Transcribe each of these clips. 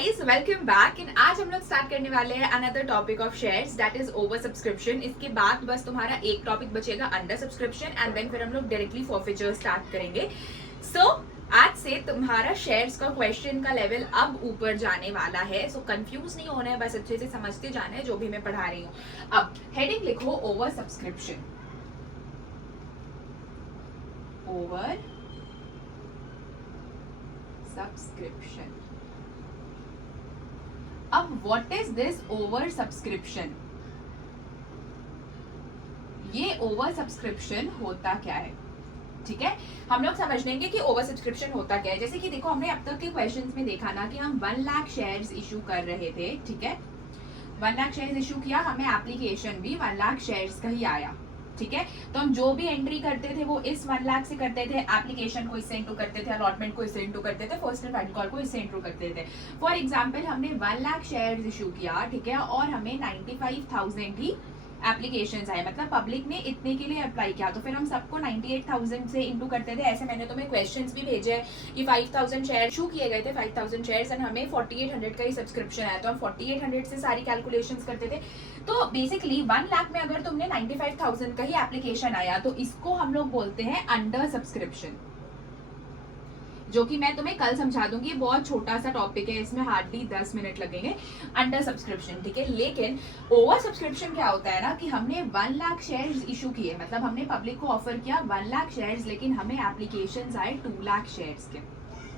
Guys, welcome back. And आज हम लोग स्टार्ट करने वाले हैं another topic of shares, that is over subscription. इसके बाद बस तुम्हारा एक टॉपिक बचेगा, अंडर सब्सक्रिप्शन, एंड देन फिर हम लोग डायरेक्टली फॉरफीचर स्टार्ट करेंगे। सो आज से तुम्हारा शेयर्स का क्वेश्चन का लेवल अब ऊपर जाने वाला है। सो कंफ्यूज नहीं होना है, बस अच्छे से समझते जाना है जो भी मैं पढ़ा रही हूँ। अब हेडिंग लिखो ओवर सब्सक्रिप्शन। Over subscription. अब what is this over subscription? ये ओवर सब्सक्रिप्शन होता क्या है? ठीक है, हम लोग समझ लेंगे कि ओवर सब्सक्रिप्शन होता क्या है। जैसे कि देखो, हमने अब तक के क्वेश्चंस में देखा ना कि हम 1 लाख शेयर्स इशू कर रहे थे। ठीक है, 1 लाख शेयर्स इशू किया, हमें एप्लीकेशन भी 1 लाख शेयर्स का ही आया। ठीक है, तो हम जो भी एंट्री करते थे वो इस 1 लाख से करते थे, एप्लीकेशन को इससे इंटू करते थे, अलॉटमेंट को इससे इंटू करते थे, फर्स्ट एंड फाइनल कॉल को इससे इंटू करते थे। फॉर एग्जांपल हमने 1 लाख शेयर्स इशू किया, ठीक है, और हमें 95,000 ही एप्लीकेशंस आए, मतलब पब्लिक ने इतने के लिए अप्लाई किया, तो फिर हम सबको 98,000 से इंटू करते थे। ऐसे मैंने तुम्हें क्वेश्चंस भी भेजे कि 5,000 शेयर इशू किए गए थे, 5,000 शेयर्स, एंड हमें 4800 का ही सब्सक्रिप्शन आया, तो हम 4800 से सारी कैलकुलेशंस करते थे। तो बेसिकली 1 लाख में अगर तुमने 95,000 का ही एप्लीकेशन आया तो इसको हम लोग बोलते हैं अंडर सब्सक्रिप्शन, जो कि मैं तुम्हें कल समझा दूंगी। बहुत छोटा सा टॉपिक है, इसमें हार्डली 10 मिनट लगेंगे। अंडर सब्सक्रिप्शन, ठीक है। लेकिन ओवर सब्सक्रिप्शन क्या होता है ना कि हमने 1 लाख शेयर्स इशू किए, मतलब हमने पब्लिक को ऑफर किया 1 लाख शेयर्स, लेकिन हमें एप्लीकेशंस आए 2 लाख शेयर्स के।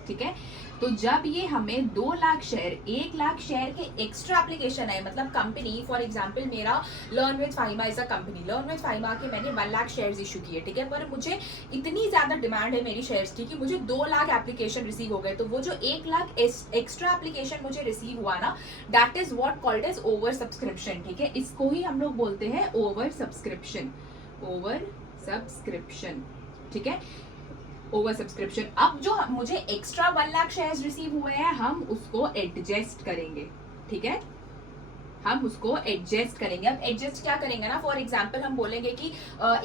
ठीक है, तो जब ये हमें 2 लाख शेयर, 1 लाख शेयर के एक्स्ट्रा एप्लीकेशन आए, मतलब कंपनी, फॉर एग्जांपल मेरा लर्न विद फाइमा is a company, learn with फाइमा के मैंने 1 लाख शेयर्स इशू किए, ठीक है, पर मुझे इतनी ज्यादा डिमांड है मेरी शेयर्स की कि मुझे 2 लाख एप्लीकेशन रिसीव हो गए, तो वो जो 1 लाख एक्स्ट्रा एप्लीकेशन मुझे रिसीव हुआ ना, that is what called as over subscription. ठीक है, इसको ही हम लोग बोलते हैं ओवर सब्सक्रिप्शन। ओवर सब्सक्रिप्शन, ठीक है, ओवर सब्सक्रिप्शन। अब जो मुझे एक्स्ट्रा 1 लाख शेयर्स रिसीव हुए हैं, हम उसको एडजस्ट करेंगे। ठीक है, हम उसको एडजस्ट करेंगे। अब एडजस्ट क्या करेंगे ना, फॉर एग्जांपल हम बोलेंगे कि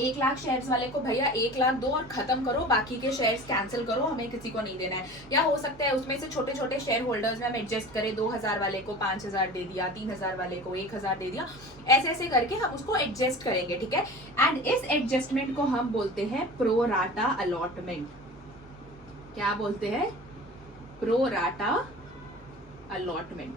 1 लाख शेयर्स वाले को भैया 1 लाख दो और खत्म करो, बाकी के शेयर्स कैंसिल करो, हमें किसी को नहीं देना है। या हो सकता है उसमें से छोटे छोटे शेयर होल्डर्स में हम एडजस्ट करें, 2,000 वाले को 5,000 दे दिया, 3,000 वाले को 1,000 दे दिया, ऐसे ऐसे करके हम उसको एडजस्ट करेंगे। ठीक है, एंड इस एडजस्टमेंट को हम बोलते हैं प्रो राटा अलॉटमेंट। क्या बोलते हैं? Pro rata allotment.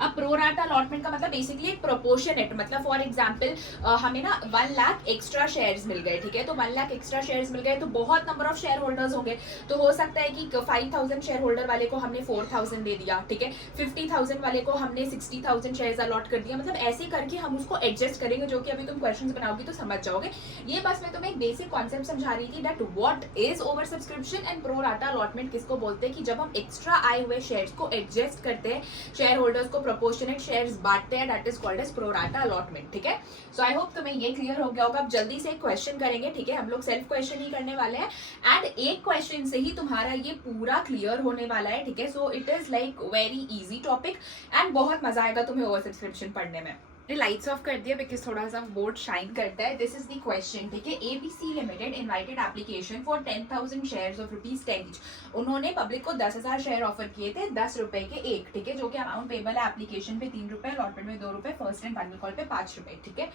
अब प्रो राटा अलॉटमेंट का मतलब बेसिकली एक प्रोपोर्शनेट, मतलब फॉर एग्जांपल हमें ना 1 लाख एक्स्ट्रा शेयर्स मिल गए, ठीक है, तो 1 लाख एक्स्ट्रा शेयर्स मिल गए तो बहुत नंबर ऑफ शेयर होल्डर्स होंगे, तो हो सकता है कि 5,000 शेयर होल्डर वाले को हमने 4,000 दे दिया, ठीक है, 50,000 वाले को हमने 60,000 शेयर्स अलॉट कर दिया, मतलब ऐसे करके हम उसको एडजस्ट करेंगे, जो कि अभी तुम क्वेश्चन बनाओगी तो समझ जाओगे। ये बस मैं तुम्हें एक बेसिक कॉन्सेप्ट समझा रही थी, that what is over subscription and pro rata allotment किसको बोलते हैं, कि जब हम एक्स्ट्रा आए हुए शेयर्स को एडजस्ट करते हैं, शेयर होल्डर्स को प्रोपोर्शनेट शेयर्स बांटते हैं, that is called as pro rata allotment. ठीक है, सो आई होप तुम्हें ये क्लियर हो गया होगा। अब जल्दी से एक क्वेश्चन करेंगे, ठीक है, हम लोग सेल्फ क्वेश्चन ही करने वाले हैं, एंड एक क्वेश्चन से ही तुम्हारा ये पूरा क्लियर होने वाला है। ठीक है, so it is like very easy topic and बहुत मजा आएगा तुम्हें ओवर सब्सक्रिप्शन पढ़ने में। लाइट्स ऑफ कर दिया बिकॉज थोड़ा सा बोर्ड शाइन करता है। दिस इज द क्वेश्चन, ठीक है। ABC limited invited application for 10,000 shares of ₹10 each. उन्होंने पब्लिक को 10,000 शेयर ऑफर किए थे 10 रुपए के एक, ठीक है, जो कि अमाउंट पेबल है एप्लीकेशन पे 3 रुपए, अलॉटमेंट में 2 रुपए, फर्स्ट एंड फाइनल कॉल पे 5 रुपए। ठीक है,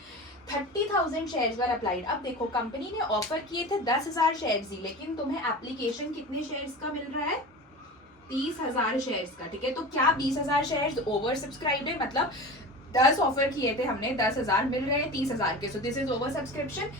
30,000 शेयर्स वर अप्लाइड। अब देखो, कंपनी ने ऑफर किए थे 10,000 शेयर्स ही, लेकिन तुम्हें एप्लीकेशन कितने शेयर्स का मिल रहा है? 30,000 शेयर्स का। ठीक है, तो क्या 20,000 शेयर्स ओवर सब्सक्राइब है? मतलब 10 ऑफर किए थे हमने, 10,000 मिल रहे हैं 30,000 के, so this is over subscription.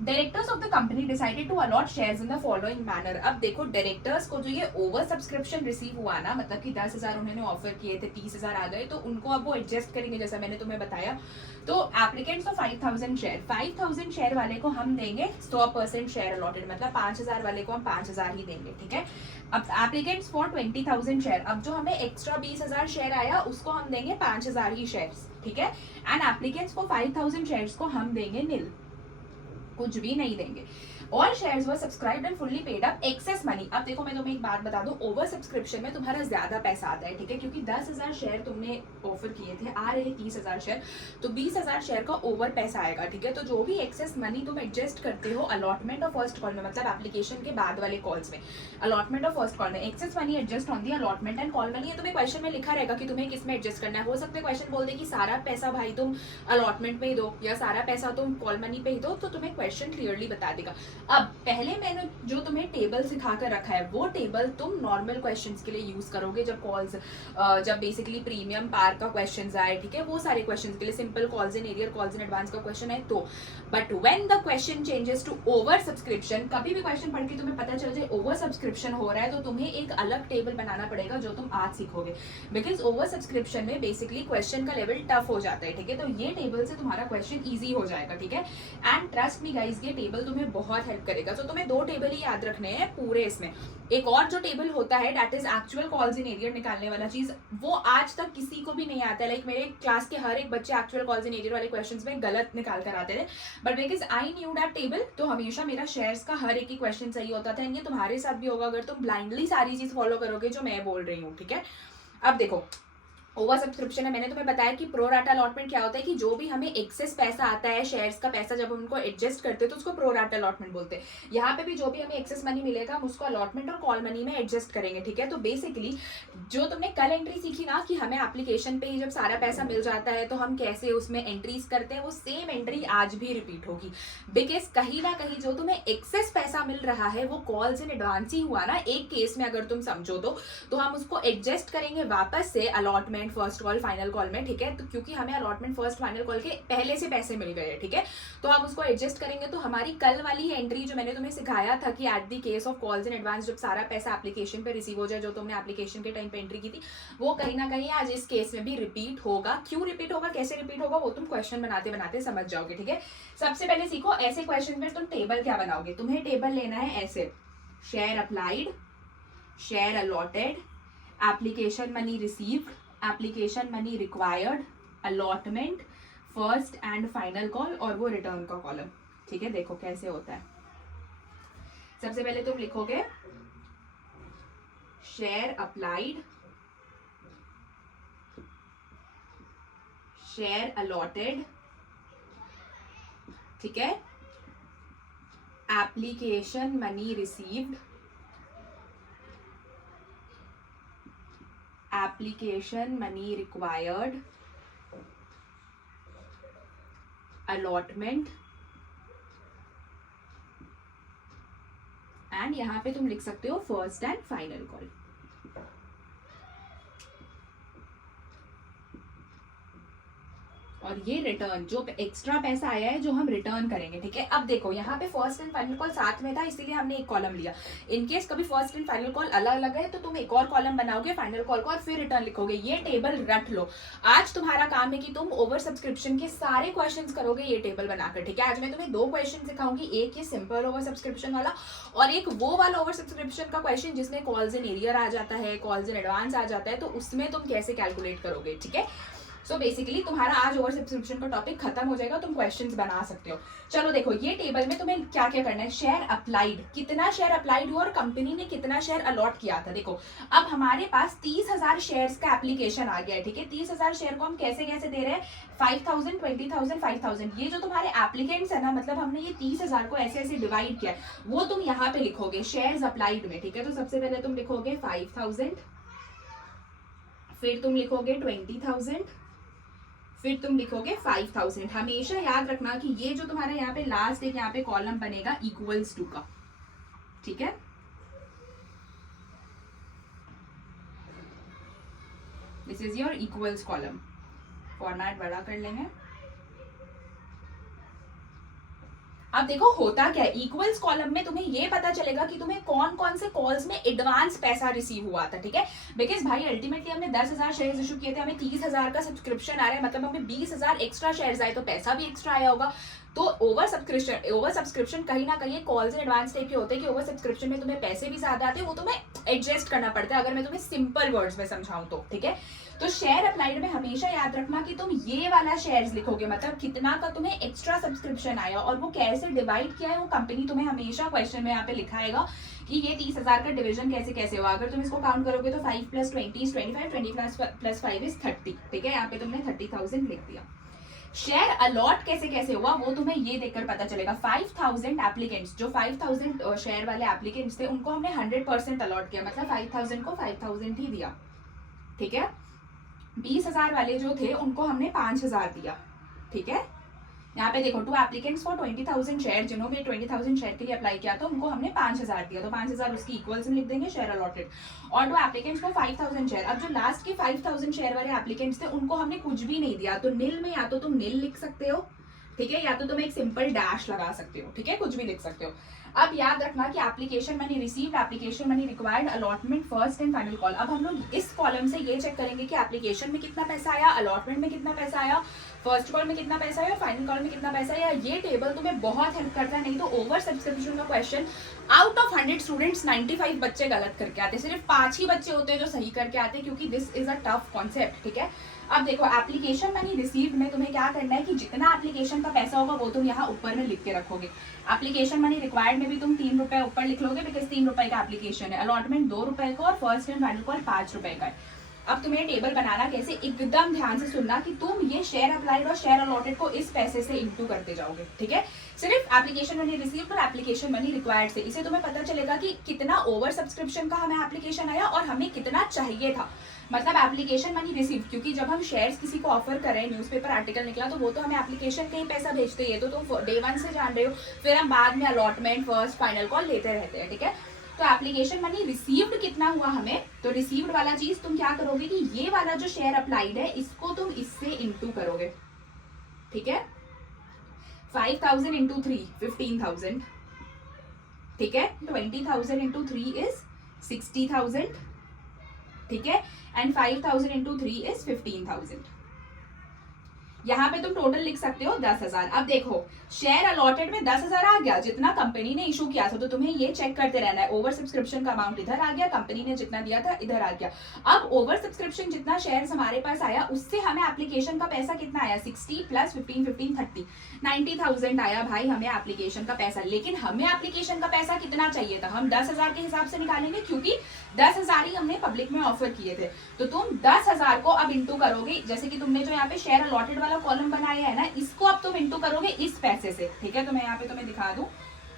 Directors of the company decided to allot shares in the following manner. अब देखो, डायरेक्टर्स को जो ये ओवर सब्सक्रिप्शन रिसीव हुआ ना, मतलब कि 10,000 उन्होंने ऑफर किए थे, 30,000 आ गए, तो उनको अब वो एडजस्ट करेंगे, जैसा मैंने तुम्हें बताया। तो एप्लीकेंट्स ऑफ 5,000 शेयर, 5,000 शेयर वाले को हम देंगे 100% शेयर अलॉटेड, मतलब 5,000 वाले को हम 5,000 ही देंगे। ठीक है, अब एप्लीकेंट्स फॉर 20,000 शेयर, अब जो हमें एक्स्ट्रा 20,000 शेयर आया उसको हम देंगे 5,000 ही शेयर्स। ठीक है, एंड एप्लीकेंट्स फॉर 5,000 शेयर्स को हम देंगे निल, कुछ भी नहीं देंगे। All shares were subscribed and fully paid up excess money. अब देखो मैं तुम्हें एक बात बता दूं, ओवर सब्सक्रिप्शन में तुम्हारा ज्यादा पैसा आता है, ठीक है, क्योंकि 10,000 शेयर तुमने ऑफर किए थे, आ रहे 30,000 शेयर, तो 20,000 शेयर का ओवर पैसा आएगा, ठीक है। तो जो भी एक्सेस मनी तुम एडजस्ट करते हो अलॉटमेंट और फर्स्ट कॉल में, मतलब एप्लीकेशन के बाद वाले कॉल्स में, अलॉटमेंट और फर्स्ट कॉल में excess money adjust on the allotment and call money, तुम्हें क्वेश्चन में लिखा रहेगा कि तुम्हें किसमें एडजस्ट करना है। हो सकता है क्वेश्चन बोल दे कि सारा पैसा भाई तुम अलॉटमेंट में ही दो या सारा पैसा तुम कॉल मनी पे ही दो, तो तुम्हें क्वेश्चन क्लियरली बता देगा। अब पहले मैंने जो तुम्हें टेबल सिखा कर रखा है वो टेबल तुम नॉर्मल क्वेश्चंस के लिए यूज करोगे जब कॉल्स, जब बेसिकली प्रीमियम पार का क्वेश्चंस आए, ठीक है, वो सारे क्वेश्चंस के लिए, simple calls in arrear, calls in advance का क्वेश्चन है तो। But when the question changes to over subscription, कभी भी क्वेश्चन पढ़ के तुम्हें पता चल जाए ओवर सब्सक्रिप्शन हो रहा है, तो तुम्हें एक अलग टेबल बनाना पड़ेगा जो तुम आज सीखोगे, बिकॉज ओवर सब्सक्रिप्शन में बेसिकली क्वेश्चन का लेवल टफ हो जाता है, ठीक है। तो ये टेबल से तुम्हारा क्वेश्चन ईजी हो जाएगा, ठीक है। एंड ट्रस्ट मी गाइज, ये टेबल तुम्हें बहुत हेल्प करेगा। तो तुम्हें 2 टेबल ही याद रखने हैं पूरे इसमें। एक और जो टेबल होता है that is actual calls in arrear निकालने वाला चीज, वो आज तक किसी को भी नहीं आता है। लाइक मेरे क्लास के हर एक बच्चे एक्चुअल कॉल्स इन एरियर वाले क्वेश्चंस में गलत निकाल कर आते थे, but because I knew that table, तो हमेशा मेरा शेयर्स का हर एक ही क्वेश्चन सही होता था। ये तुम्हारे साथ भी होगा अगर तुम ब्लाइंडली सारी चीज फॉलो करोगे जो मैं बोल रही हूँ, ठीक है। अब देखो ओवर सब्सक्रिप्शन है, मैंने तुम्हें बताया कि प्रो राटा अलॉटमेंट क्या होता है, कि जो भी हमें एक्सेस पैसा आता है, शेयर्स का पैसा, जब हम उनको एडजस्ट करते हैं तो उसको प्रो राटा अलॉटमेंट बोलते हैं। यहाँ पे भी जो भी हमें एक्सेस मनी मिलेगा हम उसको अलॉटमेंट और कॉल मनी में एडजस्ट करेंगे, ठीक है। तो बेसिकली जो तुमने कल एंट्री सीखी ना कि हमें एप्लीकेशन पे ही जब सारा पैसा मिल जाता है तो हम कैसे उसमें एंट्रीज करते हैं, वो सेम एंट्री आज भी रिपीट होगी, बिकॉज कहीं ना कहीं जो तुम्हें एक्सेस पैसा मिल रहा है वो कॉल्स इन एडवांस ही हुआ ना एक केस में, अगर तुम समझो तो हम उसको एडजस्ट करेंगे वापस से allotment, first call, final call में, ठीक है। तो क्योंकि हमें अलॉटमेंट, फर्स्ट, फाइनल कॉल के पहले से पैसे मिल गए, ठीक है, तो हम उसको एडजस्ट करेंगे। तो हमारी कल वाली एंट्री जो मैंने तुम्हें सिखाया था कि at the case of calls in advance, जब सारा पैसा एप्लीकेशन पे रिसीव हो जाए, जो तुमने एप्लीकेशन के टाइम पे एंट्री की थी, वो कहीं ना कहीं आज इस केस में भी रिपीट होगा। क्यों रिपीट होगा, कैसे रिपीट होगा, वो तुम क्वेश्चन बनाते बनाते समझ जाओगे, ठीक है। सबसे पहले सीखो ऐसे क्वेश्चन में तुम टेबल क्या बनाओगे। तुम्हें टेबल लेना है ऐसे, share applied, share allotted, application money received, application money required, allotment, first and final call, और वो रिटर्न का कॉलम, ठीक है। देखो कैसे होता है। सबसे पहले तुम लिखोगे शेयर अप्लाइड, शेयर अलॉटेड, ठीक है, application money received, application money required, allotment, and यहां पे तुम लिख सकते हो फर्स्ट एंड फाइनल कॉल। और ये रिटर्न, जो एक्स्ट्रा पैसा आया है जो हम रिटर्न करेंगे, ठीक है। अब देखो यहाँ पे फर्स्ट एंड फाइनल कॉल साथ में था, इसीलिए हमने एक कॉलम लिया। इनकेस कभी फर्स्ट एंड फाइनल कॉल अलग अलग है तो तुम एक और कॉलम बनाओगे फाइनल कॉल का और फिर रिटर्न लिखोगे। ये टेबल रट लो। आज तुम्हारा काम है कि तुम ओवर सब्सक्रिप्शन के सारे क्वेश्चन करोगे ये टेबल बनाकर, ठीक है। आज मैं तुम्हें 2 क्वेश्चन सिखाऊंगी, एक ये सिंपल ओवर सब्सक्रिप्शन वाला और एक वो वाला ओवर सब्सक्रिप्शन का क्वेश्चन जिसमें कॉल्स इन एरियर आ जाता है, कॉल्स इन एडवांस आ जाता है, तो उसमें तुम कैसे कैलकुलेट करोगे, ठीक है। सो बेसिकली तुम्हारा आज ओवर सब्सक्रिप्शन का टॉपिक खत्म हो जाएगा, तुम क्वेश्चंस बना सकते हो। चलो देखो ये टेबल में तुम्हें क्या क्या करना है। शेयर अप्लाइड, कितना शेयर अप्लाइड हुआ और कंपनी ने कितना शेयर अलॉट किया था। देखो अब हमारे पास 30,000 शेयर्स का एप्लीकेशन आ गया है, ठीक है। 30,000 शेयर को हम कैसे कैसे दे रहे हैं, 5,000, 20,000, 5,000। ये जो तुम्हारे एप्लीकेंट्स है ना, मतलब हमने ये 30,000 को ऐसे ऐसे डिवाइड किया, वो तुम यहाँ पे लिखोगे शेयर्स अप्लाइड में, ठीक है। तो सबसे पहले तुम लिखोगे 5,000, फिर तुम लिखोगे 20,000, फिर तुम लिखोगे 5,000। हमेशा याद रखना कि ये जो तुम्हारा यहाँ पे लास्ट एक यहाँ पे कॉलम बनेगा इक्वल्स टू का, ठीक है। This is your equals column. Format बड़ा कर लेंगे। अब देखो होता क्या है, इक्वल्स कॉलम में तुम्हें ये पता चलेगा कि तुम्हें कौन कौन से कॉल्स में एडवांस पैसा रिसीव हुआ था, ठीक है। बिकॉज भाई अल्टीमेटली हमने 10,000 शेयर्स इशू किए थे, हमें 30,000 का सब्सक्रिप्शन आ रहा है, मतलब हमें 20,000 एक्स्ट्रा शेयर्स आए तो पैसा भी एक्स्ट्रा आया होगा। तो ओवर सब्सक्रिप्शन कहीं ना कहीं कॉल्स इन एडवांस टाइप के होते हैं कि ओवर सब्सक्रिप्शन में तुम्हें पैसे भी ज्यादा आते हैं, वो तुम्हें एडजस्ट करना पड़ता है, अगर मैं तुम्हें सिंपल वर्ड्स में समझाऊं तो, ठीक है। तो शेयर अप्लाइड में हमेशा याद रखना कि तुम ये वाला शेयर्स लिखोगे, मतलब कितना का तुम्हें एक्स्ट्रा सब्सक्रिप्शन आया और वो कैसे डिवाइड किया है, वो कंपनी तुम्हें हमेशा क्वेश्चन में यहाँ पे लिखाएगा कि ये 30,000 का डिवीजन कैसे कैसे हुआ। अगर तुम इसको काउंट करोगे तो 5 + 20 = 25, 20 + 5 = 30, ठीक है। यहाँ पे तुमने 30,000 लिख दिया। शेयर अलॉट कैसे कैसे हुआ वो तुम्हें ये देखकर पता चलेगा। 5,000 एप्लीकेंट्स, जो 5,000 शेयर वाले एप्लीकेंट्स थे उनको हमने 100% अलॉट किया, मतलब 5,000 को 5,000 ही दिया, ठीक है। 20,000 वाले जो थे उनको हमने 5,000 दिया, ठीक है। यहाँ पे देखो 2 एप्लीकेंट्स फॉर 20,000 शेयर, जिन्होंने 20,000 शेयर के लिए अप्लाई किया था उनको हमने 5,000 दिया, तो 5,000 उसकी इक्वल्स में लिख देंगे शेयर अलॉटेड। और 2 एप्लीकेंट्स को 5,000 शेयर, अब जो लास्ट के 5,000 शेयर वाले एप्लीकेंट्स थे उनको हमने कुछ भी नहीं दिया, तो नील में या तो तुम नील लिख सकते हो, ठीक है, या तो तुम एक सिंपल डैश लगा सकते हो, ठीक है, कुछ भी लिख सकते हो। अब याद रखना कि application money received, application money required, allotment, first and final call. अब हम लोग इस कॉलम से ये चेक करेंगे कि एप्लीकेशन में कितना पैसा आया, अलॉटमेंट में कितना पैसा आया, फर्स्ट कॉल में कितना पैसा आया और फाइनल कॉल में कितना पैसा आया। ये टेबल तुम्हें बहुत हेल्प करता है, नहीं तो ओवर सब्सक्रिप्शन का क्वेश्चन आउट ऑफ 100 स्टूडेंट्स 95 बच्चे गलत करके आते हैं, सिर्फ 5 ही बच्चे होते हैं जो सही करके आते हैं, क्योंकि this is a tough concept, ठीक है। अब देखो एप्लीकेशन मनी रिसीव्ड में तुम्हें क्या करना है कि जितना एप्लीकेशन का पैसा होगा वो तुम यहाँ ऊपर में लिख के रखोगे। एप्लीकेशन मनी रिक्वायर्ड में भी तुम 3 रुपए ऊपर लिख लोगे, बिकॉज 3 रुपए का एप्लीकेशन है। अलॉटमेंट 2 रुपए का और फर्स्ट एंड फाइनल कॉल 5 रुपए का है। अब तुम्हें टेबल बनाना कैसे, एकदम ध्यान से सुनना कि तुम ये शेयर अप्लाइड और शेयर अलॉटेड को इस पैसे से इंटू करते जाओगे, ठीक है। सिर्फ एप्लीकेशन मनी रिसीव्ड और एप्लीकेशन मनी रिक्वायर्ड से, इसे तुम्हें पता चलेगा कि कितना ओवर सब्सक्रिप्शन का हमें एप्लीकेशन आया और हमें कितना चाहिए था। मतलब एप्लीकेशन मनी रिसीव, क्योंकि जब हम शेयर्स किसी को ऑफर करें, न्यूज़पेपर आर्टिकल निकला तो वो तो हमें एप्लीकेशन का ही पैसा भेजते ही है, तो तुम डे 1 से जान रहे हो, फिर हम बाद में अलॉटमेंट, फर्स्ट, फाइनल कॉल लेते रहते हैं, ठीक है। तो एप्लीकेशन मनी रिसीव्ड कितना हुआ हमें, तो रिसीव्ड वाला चीज तुम क्या करोगे कि ये वाला जो शेयर अप्लाइड है इसको तुम इससे इंटू करोगे, ठीक है। 5,000 इंटू 3 15,000, ठीक है। 20,000 इंटू 3 इज 60,000, ठीक है। And 5,000 into 3 is 15,000। यहाँ पे तुम टोटल लिख सकते हो 10,000। अब देखो शेयर अलॉटेड में 10,000 आ गया, जितना कंपनी ने इशू किया था, तो तुम्हें ये चेक करते रहना है। ओवर सब्सक्रिप्शन का अमाउंट इधर आ गया, कंपनी ने जितना दिया था इधर आ गया। अब ओवर सब्सक्रिप्शन जितना शेयर्स हमारे पास आया उससे हमें एप्लीकेशन का पैसा कितना आया, 60 + 15 15 30 90,000 आया भाई हमें एप्लीकेशन का पैसा। लेकिन हमें एप्लीकेशन का पैसा कितना चाहिए था, हम 10,000 के हिसाब से निकालेंगे, क्योंकि 10,000 ही हमने पब्लिक में ऑफर किए थे। तो तुम 10,000 को अब इंटू करोगे, जैसे कि तुमने जो यहाँ पे शेयर अलॉटेड वाला कॉलम बनाया है ना, इसको अब तुम इंटू करोगे इस पैसे से, ठीक है। तो मैं यहाँ पे तुम्हें दिखा दूं,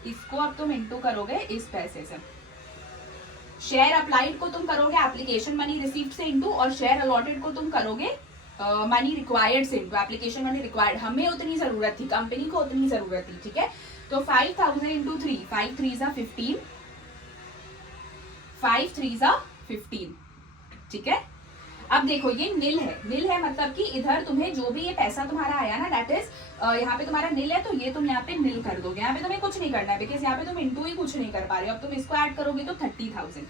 इसको अब तुम इंटू करोगे इस पैसे से। शेयर अप्लाइड को तुम करोगे एप्लीकेशन मनी रिसीव्ड से इंटू, और शेयर अलॉटेड को तुम करोगे मनी रिक्वायर्ड से इंटू। एप्लीकेशन मनी रिक्वायर्ड हमें उतनी जरूरत थी, कंपनी को उतनी जरूरत थी, ठीक है। तो 5,000 इंटू 3, 5 3 = 15, 5 3 = 15, ठीक है। अब देखो ये नील है, मतलब कि इधर तुम्हें जो भी ये पैसा तुम्हारा आया ना, दैट इज यहाँ पे तुम्हारा नील है, तो ये तुम यहाँ पे नील कर दोगे। यहाँ पे तुम्हें कुछ नहीं करना है, बिकॉज यहाँ पे तुम इंटू ही कुछ नहीं कर पा रहे हो। अब तुम इसको ऐड करोगे तो 30,000,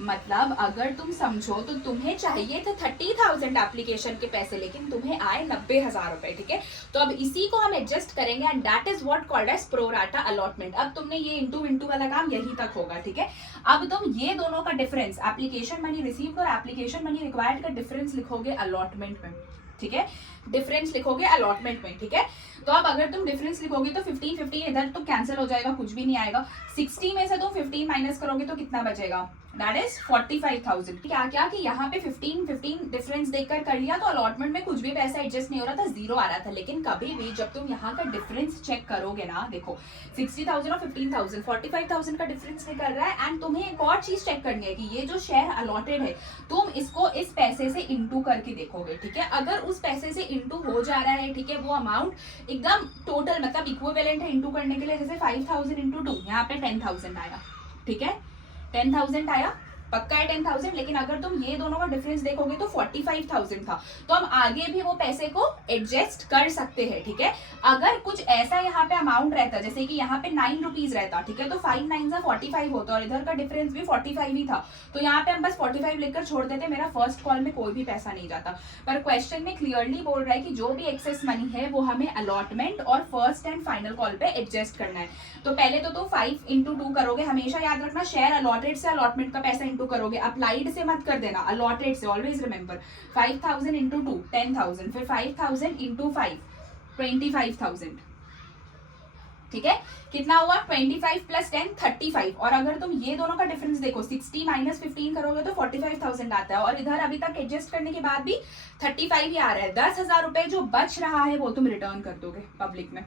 मतलब अगर तुम समझो तो तुम्हें चाहिए थे 30,000 एप्लीकेशन के पैसे, लेकिन तुम्हें आए 90,000 रुपए, ठीक है। तो अब इसी को हम एडजस्ट करेंगे and that is what called as pro rata allotment. अब तुमने ये इंटू वाला काम यही तक होगा, ठीक है। अब तुम ये दोनों का डिफरेंस, एप्लीकेशन मनी रिसीव्ड और एप्लीकेशन मनी रिक्वायर्ड का डिफरेंस लिखोगे अलॉटमेंट में, ठीक है। डिफरेंस लिखोगे अलॉटमेंट में, ठीक है। तो अब अगर तुम डिफरेंस लिखोगे तो 15 15 इधर तो कैंसिल हो जाएगा, कुछ भी नहीं आएगा। 60 में से तुम 15 माइनस करोगे तो कितना बचेगा, दैट इज 45,000। क्या क्या कि यहाँ पे 15 15 डिफरेंस देखकर कर लिया, तो अलॉटमेंट में कुछ भी पैसा एडजस्ट नहीं हो रहा था, 0 आ रहा था। लेकिन कभी भी जब तुम यहाँ का डिफरेंस चेक करोगे ना, देखो 60,000 और 15,000, 45,000 का डिफरेंस निकल रहा है। एंड तुम्हें एक और चीज चेक करनी है कि ये जो शेयर अलॉटेड है तुम इसको इस पैसे से इंटू करके देखोगे, ठीक है। अगर उस पैसे से इंटू हो जा रहा है, ठीक है, वो अमाउंट एकदम टोटल मतलब इक्विवेलेंट है इंटू करने के लिए, जैसे 5,000 इंटू 2, यहाँ पे 10,000 आया, ठीक है। 10,000 आया, पक्का है 10,000, लेकिन अगर तुम ये दोनों का डिफरेंस देखोगे तो 45,000 था, तो हम आगे भी वो पैसे को एडजस्ट कर सकते हैं, ठीक है। अगर कुछ ऐसा यहाँ पे अमाउंट रहता, जैसे कि यहाँ पे 9 रुपीज रहता, ठीक है, तो 5 9 से 45 होता और इधर का डिफरेंस भी 45 ही था, तो यहाँ पे हम बस 45 लिखकर छोड़ देते, मेरा फर्स्ट कॉल में कोई भी पैसा नहीं जाता। पर क्वेश्चन में क्लियरली बोल रहा है कि जो भी एक्सेस मनी है वो हमें अलॉटमेंट और फर्स्ट एंड फाइनल कॉल पे एडजस्ट करना है। तो पहले तो तुम 5 into 2 करोगे, हमेशा याद रखना शेयर अलॉटेड से अलॉटमेंट का पैसा इंटू करोगे, अप्लाइड से मत कर देना, अलॉटेड से, ऑलवेज रिमेंबर। 5,000 into 2 10,000, फिर 5,000 into 5 25,000, ठीक है। कितना हुआ 25 + 10 35, और अगर तुम ये दोनों का डिफरेंस देखो 60 - 15 करोगे तो 45,000 आता है, और इधर अभी तक एडजस्ट करने के बाद भी 35 ही आ रहा है। 10,000 रुपए जो बच रहा है वो तुम रिटर्न कर दोगे पब्लिक में,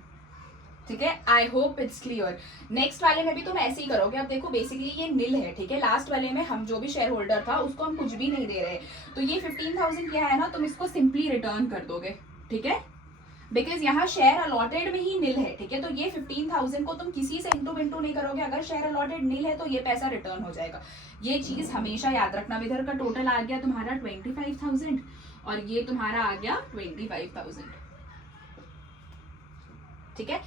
ठीक है। I hope it's clear. Next वाले में भी तुम ऐसे ही करोगे। अब देखो बेसिकली ये नील है, ठीक है। लास्ट वाले में हम जो भी शेयर होल्डर था उसको हम कुछ भी नहीं दे रहे, तो ये 15,000 क्या है ना, तुम इसको सिंपली रिटर्न कर दोगे, ठीक है, बिकॉज यहाँ शेयर अलॉटेड में ही नील है, ठीक है। तो ये 15,000 को तुम किसी से इंटू बिंटू नहीं करोगे, अगर शेयर अलॉटेड नील है तो ये पैसा रिटर्न हो जाएगा। ये चीज हमेशा याद रखना। इधर का टोटल आ गया तुम्हारा 25,000 और ये तुम्हारा आ गया 25,000, ठीक है।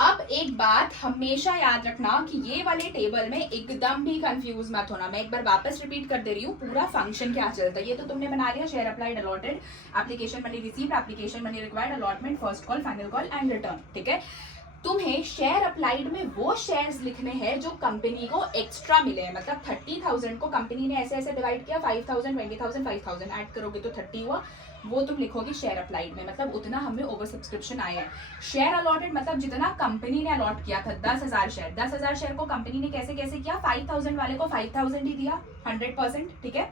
अब एक बात हमेशा याद रखना कि ये वाले टेबल में एकदम भी कंफ्यूज मत होना। मैं एक बार वापस रिपीट कर दे रही हूँ, पूरा फंक्शन क्या चलता है। ये तो तुमने बना लिया, share applied, allotted, application money received, application money required, allotment, first call, final call and return, ठीक है। तुम्हें शेयर अप्लाइड में वो शेयर्स लिखने हैं जो कंपनी को एक्स्ट्रा मिले हैं, मतलब 30,000 को कंपनी ने ऐसे ऐसे डिवाइड किया, 5,000 20,000 5,000 ऐड करोगे तो 30 हुआ, वो तुम लिखोगे शेयर अप्लाइड में, मतलब उतना हमें ओवर सब्सक्रिप्शन आया है। शेयर अलॉटेड मतलब जितना कंपनी ने अलॉट किया था, 10,000 शेयर, 10,000 शेयर को कंपनी ने कैसे कैसे किया, 5,000 वाले को 5,000 ही दिया 100%, ठीक है।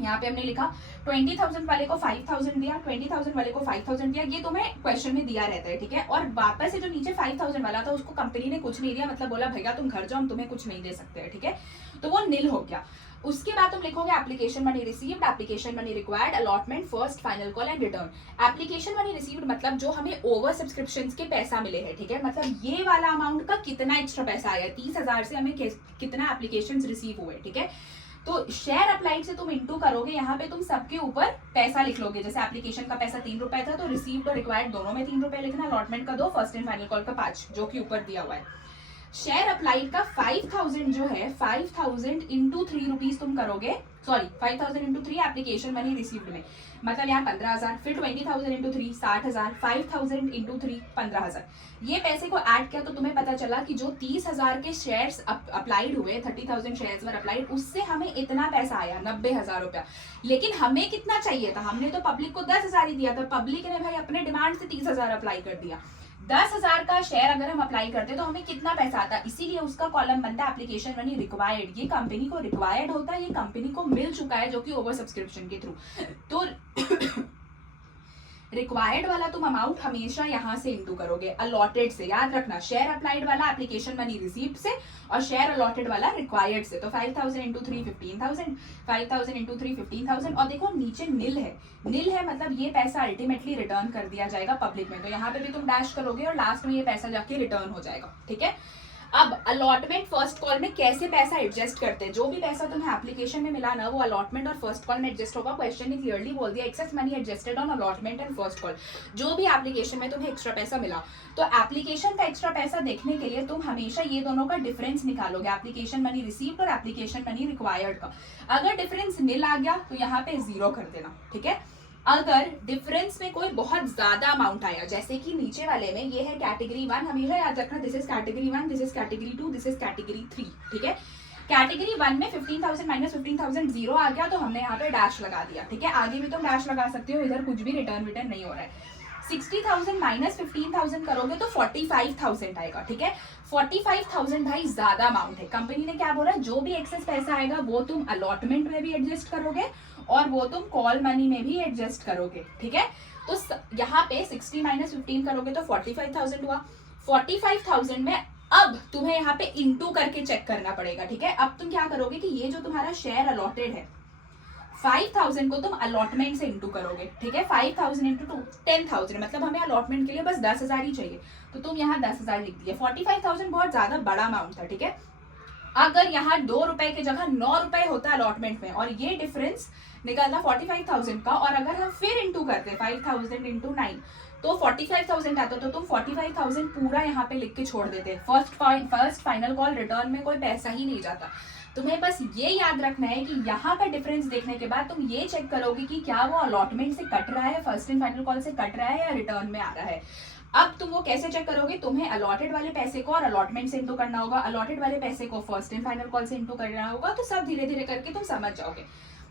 यहाँ पे हमने लिखा 20,000 वाले को 5,000 दिया, 20,000 वाले को 5,000 दिया, ये तुम्हें क्वेश्चन में दिया रहता है, ठीक है। और वापस से जो नीचे 5,000 वाला था उसको कंपनी ने कुछ नहीं दिया, मतलब बोला भैया तुम घर जाओ, हम तुम्हें कुछ नहीं दे सकते, ठीक है, तो वो नील हो गया। उसके बाद तुम लिखोगे application money received, application money required, allotment, first, final call and return. Application money received मतलब जो हमें ओवर सब्सक्रिप्शन के पैसा मिले हैं, ठीक है, मतलब ये वाला अमाउंट का कितना एक्स्ट्रा पैसा आया, 30,000 से हमें कितना एप्लीकेशन रिसीव हुए, ठीक है। तो शेयर अप्लाइड से तुम इंटू करोगे, यहाँ पे तुम सबके ऊपर पैसा लिख लोगे, जैसे एप्लीकेशन का पैसा 3 रुपए था तो रिसीव्ड और रिक्वायर्ड दोनों में 3 रुपए लिखना, अलॉटमेंट का 2, फर्स्ट एंड फाइनल कॉल का 5, जो कि ऊपर दिया हुआ है। शेयर अप्लाइड का 5,000 जो है 5,000 इंटू 3 रुपीज तुम करोगे, sorry 5,000 into 3 application money received में, मतलब यहाँ 15,000, फिर 20,000 इंटू 3 60,000, 5,000 इंटू 3 15,000। ये पैसे को ऐड किया तो तुम्हें पता चला कि जो 30,000 के शेयर्स अप्लाइड हुए, 30,000 शेयर्स वर अप्लाइड, उससे हमें इतना पैसा आया 90,000 रुपया। लेकिन हमें कितना चाहिए था, हमने तो पब्लिक को 10,000 ही दिया था, पब्लिक ने भाई अपने डिमांड से 30,000 अप्लाई कर दिया। 10,000 का शेयर अगर हम अप्लाई करते तो हमें कितना पैसा आता, इसीलिए उसका कॉलम बनता है एप्लीकेशन मनी रिक्वायर्ड। ये कंपनी को रिक्वायर्ड होता है, ये कंपनी को मिल चुका है जो कि ओवर सब्सक्रिप्शन के थ्रू। तो रिक्वायर्ड वाला तुम अमाउंट हमेशा यहाँ से इंटू करोगे, अलॉटेड से, याद रखना, शेयर अप्लाइड वाला एप्लीकेशन मनी रिसीव्ड से और शेयर अलॉटेड वाला रिक्वायर्ड से। तो 5,000 इंटू 3 15,000, 5,000 इंटू 3 15,000, और देखो नीचे नील है, नील है मतलब ये पैसा अल्टीमेटली रिटर्न कर दिया जाएगा पब्लिक में, तो यहाँ पे भी तुम डैश करोगे और लास्ट में ये पैसा जाके रिटर्न हो जाएगा, ठीक है। अब अलॉटमेंट फर्स्ट कॉल में कैसे पैसा एडजस्ट करते हैं, जो भी पैसा तुम्हें एप्लीकेशन में मिला ना वो अलॉटमेंट और फर्स्ट कॉल में एडजस्ट होगा। क्वेश्चन ने क्लियरली बोल दिया excess money adjusted on allotment and first call. जो भी एप्लीकेशन में तुम्हें एक्स्ट्रा पैसा मिला, तो एप्लीकेशन का एक्स्ट्रा पैसा देखने के लिए तुम हमेशा ये दोनों का डिफरेंस निकालोगे, एप्लीकेशन मनी रिसीव्ड और एप्लीकेशन मनी रिक्वायर्ड का। अगर डिफरेंस नील आ गया तो यहाँ पे 0 कर देना, ठीक है। अगर डिफरेंस में कोई बहुत ज्यादा अमाउंट आया, जैसे कि नीचे वाले में ये है कैटेगरी 1, हमेशा याद रखना this is category 1, this is category 2, this is category 3, ठीक है। कैटेगरी 1 में 15,000 माइनस 15,000 0 आ गया तो हमने यहाँ पे डैश लगा दिया, ठीक है। आगे भी तुम डैश लगा सकते हो, इधर कुछ भी रिटर्न नहीं हो रहा है। 60,000 माइनस 15,000 करोगे तो 45,000 आएगा, ठीक है। 45,000 भाई ज्यादा अमाउंट है। कंपनी ने क्या बोला, जो भी एक्सेस पैसा आएगा वो तुम अलॉटमेंट में भी एडजस्ट करोगे और वो तुम कॉल मनी में भी एडजस्ट करोगे, ठीक है। तो यहाँ पे 60 माइनस 15 करोगे तो 45,000 हुआ। 45,000 में अब तुम्हें यहाँ पे इंटू करके चेक करना पड़ेगा, ठीक है। अब तुम क्या करोगे कि ये जो तुम्हारा शेयर अलॉटेड है 5,000 को तुम अलॉटमेंट से इंटू करोगे, ठीक है। 5,000 इंटू 2 10,000, मतलब हमें अलॉटमेंट के लिए बस 10,000 ही चाहिए, तो तुम यहाँ 10,000 लिख दिए। 45,000 बहुत ज्यादा बड़ा अमाउंट था, ठीक है। अगर यहाँ 2 रुपए की जगह 9 रुपए होता अलॉटमेंट में और ये डिफरेंस निकलता 45,000 का, और अगर हम फिर इंटू करते 5,000 इंटू 9 तो 45,000 आता, तो तुम 45,000 पूरा यहाँ पे लिख के छोड़ देते। फर्स्ट फाइनल कॉल रिटर्न में कोई पैसा ही नहीं जाता। तुम्हें बस ये याद रखना है कि यहाँ का डिफरेंस देखने के बाद तुम ये चेक करोगे कि क्या वो अलॉटमेंट से कट रहा है, फर्स्ट एंड फाइनल कॉल से कट रहा है या रिटर्न में आ रहा है। अब तुम वो कैसे चेक करोगे, तुम्हें अलॉटेड वाले पैसे को और अलॉटमेंट से इंटू करना होगा, अलॉटेड वाले पैसे को फर्स्ट एंड फाइनल कॉल से इंटू करना होगा, तो सब धीरे धीरे करके तुम समझ जाओगे।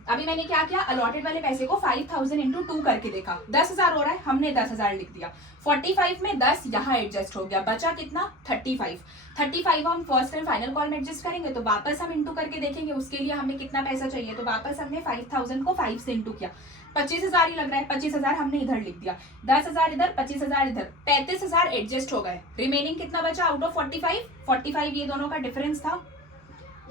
अभी मैंने क्या किया, अलॉटेड वाले पैसे को 5,000 इंटू 2 करके देखा, 10,000 हो रहा है, हमने 10,000 लिख दिया। 45 में 10 यहाँ एडजस्ट हो गया, बचा कितना 35 हम फर्स्ट एंड फाइनल कॉल में एडजस्ट करेंगे, तो वापस हम इंटू करके देखेंगे उसके लिए हमें कितना पैसा चाहिए, तो वापस हमने 5,000 को 5 से इंटू किया, 25,000 ही लग रहा है, 25,000 हमने इधर लिख दिया, 10,000 इधर, 25,000 इधर, 35,000 एडजस्ट हो गए। रिमेनिंग कितना बचा आउट ऑफ 45 ये दोनों का डिफरेंस था,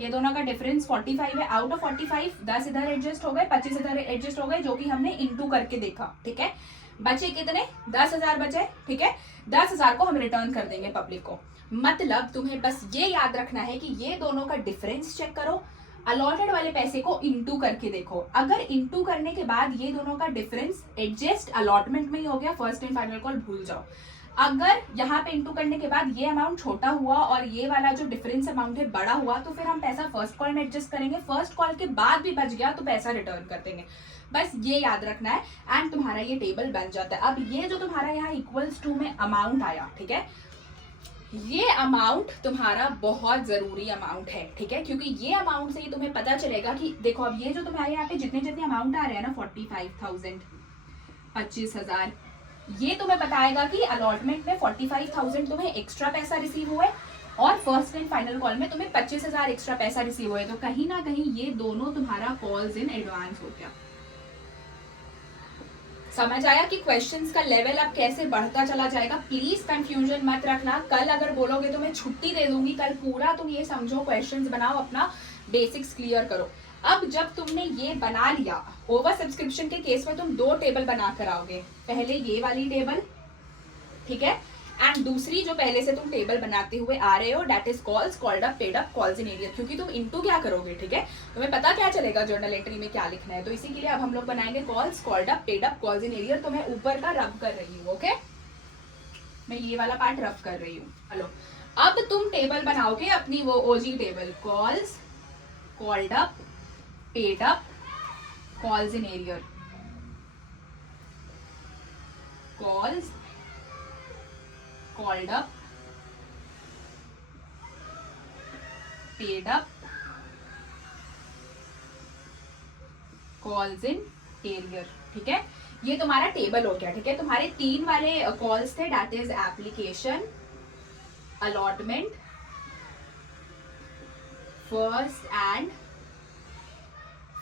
ये दोनों का डिफरेंस 45 है। आउट ऑफ 45 10 इधर एडजस्ट हो गए, 25 इधर एडजस्ट हो गए, जो कि हमने इंटू करके देखा। ठीक है, बचे कितने 10,000 बचे। ठीक है, 10,000 को हम रिटर्न कर देंगे पब्लिक को। मतलब तुम्हें बस ये याद रखना है कि ये दोनों का डिफरेंस चेक करो, अलॉटेड वाले पैसे को इंटू करके देखो। अगर इंटू करने के बाद ये दोनों का डिफरेंस एडजस्ट अलॉटमेंट में ही हो गया, फर्स्ट एंड फाइनल कॉल भूल जाओ। अगर यहाँ पे इंटू करने के बाद ये अमाउंट छोटा हुआ और ये वाला जो डिफरेंस अमाउंट है बड़ा हुआ, तो फिर हम पैसा फर्स्ट कॉल में एडजस्ट करेंगे, फर्स्ट कॉल के बाद भी बच गया तो पैसा रिटर्न कर देंगे। बस ये याद रखना है एंड तुम्हारा ये टेबल बन जाता है। अब ये जो तुम्हारा यहाँ इक्वल्स टू में अमाउंट आया, ठीक है, ये अमाउंट तुम्हारा बहुत जरूरी अमाउंट है। ठीक है, क्योंकि ये अमाउंट से ही तुम्हें पता चलेगा कि देखो अब ये जो तुम्हारे यहाँ पे जितने जितने अमाउंट आ रहे हैं ना 45,000, 25,000, ये तुम्हें बताएगा कि अलॉटमेंट में 45,000 तुम्हें एक्स्ट्रा पैसा रिसीव हुए और फर्स्ट एंड फाइनल कॉल में तुम्हें 25,000 एक्स्ट्रा पैसा रिसीव हुए। तो कहीं ना कहीं ये दोनों तुम्हारा कॉल्स इन एडवांस हो गया। समझ आया कि क्वेश्चंस का लेवल अब कैसे बढ़ता चला जाएगा। प्लीज कंफ्यूजन मत रखना, कल अगर बोलोगे तो मैं छुट्टी दे दूंगी, कल पूरा तुम ये समझो, क्वेश्चंस बनाओ, अपना बेसिक्स क्लियर करो। अब जब तुमने ये बना लिया, ओवर सब्सक्रिप्शन के केस में तुम 2 टेबल बना कर आओगे, पहले ये वाली टेबल, ठीक है, एंड दूसरी जो पहले से तुम टेबल बनाते हुए आ रहे हो, that is calls, called up, paid up, calls in arrear. क्योंकि तुम इनटू क्या करोगे, ठीक है, तुम्हें पता क्या चलेगा जर्नल एंट्री में क्या लिखना है, तो इसी के लिए अब हम लोग बनाएंगे calls, called up, paid up, calls in arrear. तो मैं ऊपर का रब कर रही हूँ, ओके, मैं ये वाला पार्ट रब कर रही हूँ। हेलो, अब तुम टेबल बनाओगे अपनी वो OG table, calls, called up, paid up, calls in arrear, calls, called up, paid up, calls in arrear. ठीक है, ये तुम्हारा टेबल हो गया। ठीक है, तुम्हारे 3 वाले कॉल्स थे, that is application, allotment, first and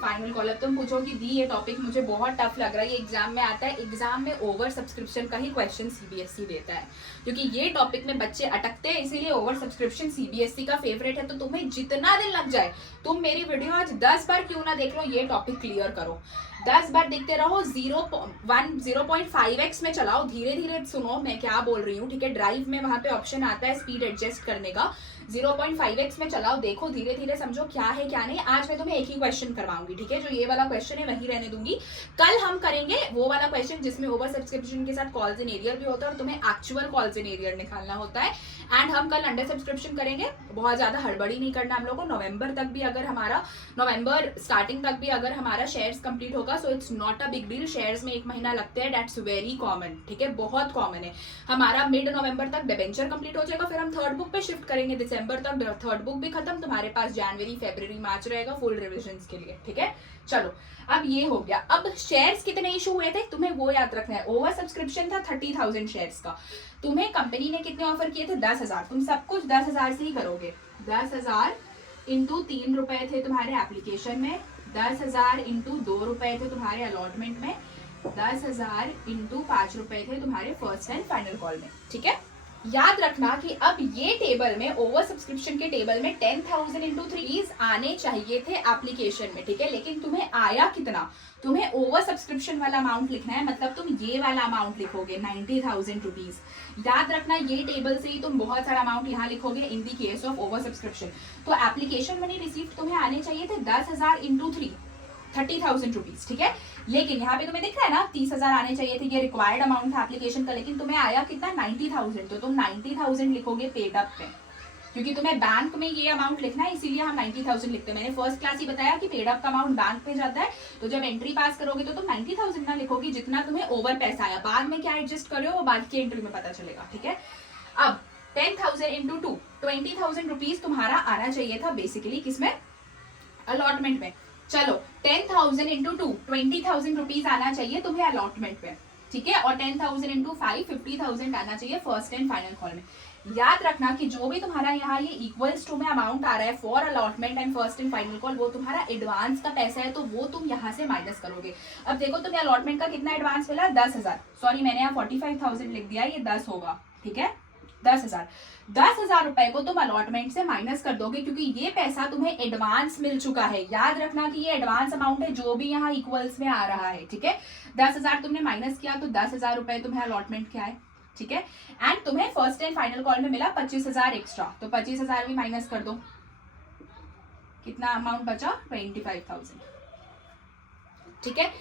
final call. अब तुम पूछो कि दी ये टॉपिक मुझे बहुत टफ लग रहा है, ये एग्जाम में आता है। एग्जाम में ओवर सब्सक्रिप्शन का ही क्वेश्चन सीबीएसई देता है, क्योंकि ये टॉपिक में बच्चे अटकते हैं, इसीलिए ओवर सब्सक्रिप्शन सीबीएसई का फेवरेट है। तो तुम्हें जितना दिन लग जाए, तुम मेरी वीडियो आज 10 बार क्यों ना देख लो, ये टॉपिक क्लियर करो, 10 बार देखते रहो, 0.5x में चलाओ, धीरे धीरे सुनो मैं क्या बोल रही हूँ। ठीक है, ड्राइव में वहां पे ऑप्शन आता है स्पीड एडजस्ट करने का, 0.5x में चलाओ, देखो, धीरे धीरे समझो क्या है क्या नहीं। आज मैं तुम्हें एक ही क्वेश्चन करवाऊंगी, ठीक है, जो ये वाला क्वेश्चन है वही रहने दूंगी। कल हम करेंगे वो वाला क्वेश्चन जिसमें ओवर सब्सक्रिप्शन के साथ कॉल्स इन एरियर भी होता है और तुम्हें एक्चुअल कॉल्स इन एरियर निकालना होता है। एंड हम कल अंडर सब्सक्रिप्शन करेंगे, बहुत ज्यादा हड़बड़ी नहीं करना हम लोग को। नवंबर तक भी अगर हमारा, नवंबर स्टार्टिंग तक भी अगर हमारा शेयर्स कंप्लीट होगा, so it's not a big deal. Shares में 1 महीना लगते हैं, दैट्स वेरी कॉमन। ठीक है, बहुत कॉमन है। हमारा मिड नवंबर तक डिबेंचर कंप्लीट हो जाएगा, फिर हम थर्ड बुक पे शिफ्ट करेंगे, दिसंबर तक थर्ड बुक भी खत्म, तुम्हारे पास जनवरी, फरवरी, मार्च रहेगा फुल रिविजन्स के लिए। ठीक है, चलो अब ये हो गया। अब शेयर्स कितने इशू हुए थे तुम्हें वो याद रखना है। ओवर सब्सक्रिप्शन था 30,000 शेयर्स का, तुम्हें कंपनी ने कितने ऑफर किए थे, 10,000। तुम सब कुछ 10,000 से ही करोगे। 10,000 इंटू 3 रुपए थे तुम्हारे एप्लीकेशन में, 10,000 इंटू 2 रुपए थे तुम्हारे अलॉटमेंट में, 10,000 इंटू 5 रुपए थे तुम्हारे फर्स्ट एंड फाइनल कॉल में। ठीक है, याद रखना कि अब ये टेबल में, ओवर सब्सक्रिप्शन के टेबल में 10,000 इंटू 3 आने चाहिए थे एप्लीकेशन में, ठीक है, लेकिन तुम्हें आया कितना, तुम्हें ओवर सब्सक्रिप्शन वाला अमाउंट लिखना है, मतलब तुम ये वाला अमाउंट लिखोगे 90,000 रुपीज। याद रखना ये टेबल से ही तुम बहुत सारा अमाउंट यहाँ लिखोगे in the case of over subscription. तो एप्लीकेशन मनी रिसीव्ड तुम्हें आने चाहिए थे 10,000 इंटू 3, 30,000 रुपीज, ठीक है, लेकिन यहाँ पे तुम्हें दिख रहा है ना 30,000 आने चाहिए थे, ये रिक्वायर्ड अमाउंट था एप्लीकेशन का, लेकिन तुम्हें आया कितना 90,000, तो तुम 90,000 लिखोगे पेड अप पे, क्योंकि तुम्हें बैंक में ये अमाउंट लिखना है, इसीलिए हम 90,000 लिखते हैं। मैंने फर्स्ट क्लास ही बताया कि पेड अप का अमाउंट बैंक पे जाता है, तो जब एंट्री पास करोगे तो तुम 90,000 ना लिखोगी जितना तुम्हें ओवर पैसा आया, बाद में क्या एडजस्ट करो वो बाद की एंट्री में पता चलेगा, ठीक है। अब 10,000 इंटू 2, 20,000 रुपीज तुम्हारा आना चाहिए था बेसिकली किसमें, अलॉटमेंट में। चलो 10,000 इंटू 2, 20,000 रुपीज आना चाहिए तुम्हें अलॉटमेंट पे, ठीक है, और 10,000 इंटू 5, 50,000 आना चाहिए फर्स्ट एंड फाइनल कॉल में। याद रखना कि जो भी तुम्हारा यहाँ ये इक्वल्स टू में अमाउंट आ रहा है for allotment and first and final call, वो तुम्हारा एडवांस का पैसा है, तो वो तुम यहाँ से माइनस करोगे। अब देखो तुम्हें अलॉटमेंट का कितना एडवांस मिला, 10,000, सॉरी मैंने यहाँ 45,000 लिख दिया, ये 10 होगा, ठीक है, 10,000। 10,000 रुपए को तुम अलॉटमेंट से माइनस कर दोगे, क्योंकि ये पैसा तुम्हें एडवांस मिल चुका है। याद रखना कि ये एडवांस अमाउंट है जो भी यहाँ इक्वल्स में आ रहा है, ठीक है। 10,000 तुमने माइनस किया तो 10,000 रुपए तुम्हें अलॉटमेंट क्या है, ठीक है, एंड तुम्हें फर्स्ट एंड फाइनल कॉल में मिला 25,000 एक्स्ट्रा, तो 25,000 भी माइनस कर दो, कितना अमाउंट बचा, 25,000, ठीक है।